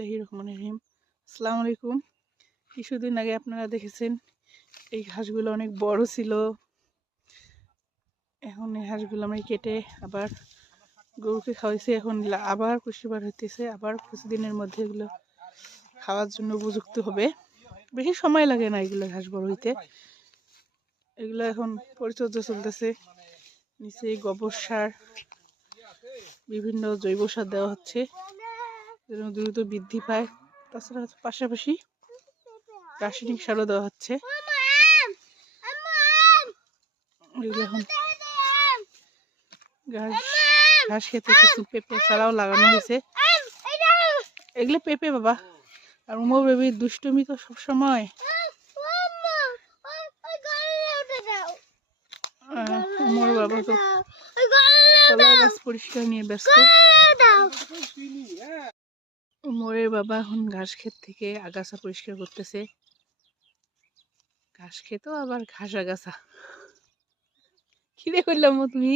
বিসমিল্লাহির রহমানির রহিম। আসসালামু আলাইকুম। কিছুদিন আগে আপনারা দেখেছেন এই ঘাসগুলো অনেক বড় ছিল। এখন এই ঘাসগুলো আমি কেটে আবার গরুকে খাওয়াইছি। এখন আবার পুষ্টিবার হইতেছে, আবার কিছুদিনের মধ্যে এগুলো খাওয়ার জন্য উপযুক্ত হবে। বেশি সময় লাগে না এগুলো ঘাস বড় হইতে। এগুলো এখন পরিচর্যা চলতেছে, নিচে গোবর সার, বিভিন্ন জৈব সার দেওয়া হচ্ছে যেন দ্রুত বৃদ্ধি পায়। তাছাড়া পাশাপাশি রাসায়নিক সারও দেওয়া হচ্ছে। এগুলো এখন ঘাস খেতে কিছু পেঁপে চারাও লাগানো হয়েছে। এগুলো পেঁপে বাবা। আর উমর বেবির দুষ্টুমি তো সবসময়। উমর বাবা তো কলা গাছ পরিষ্কার নিয়ে ব্যস্ত। উমরের বাবা এখন ঘাস ক্ষেত থেকে আগাছা পরিষ্কার করতেছে। ঘাস খেতেও আবার ঘাস আগাছা। কি রে করলাম তুমি?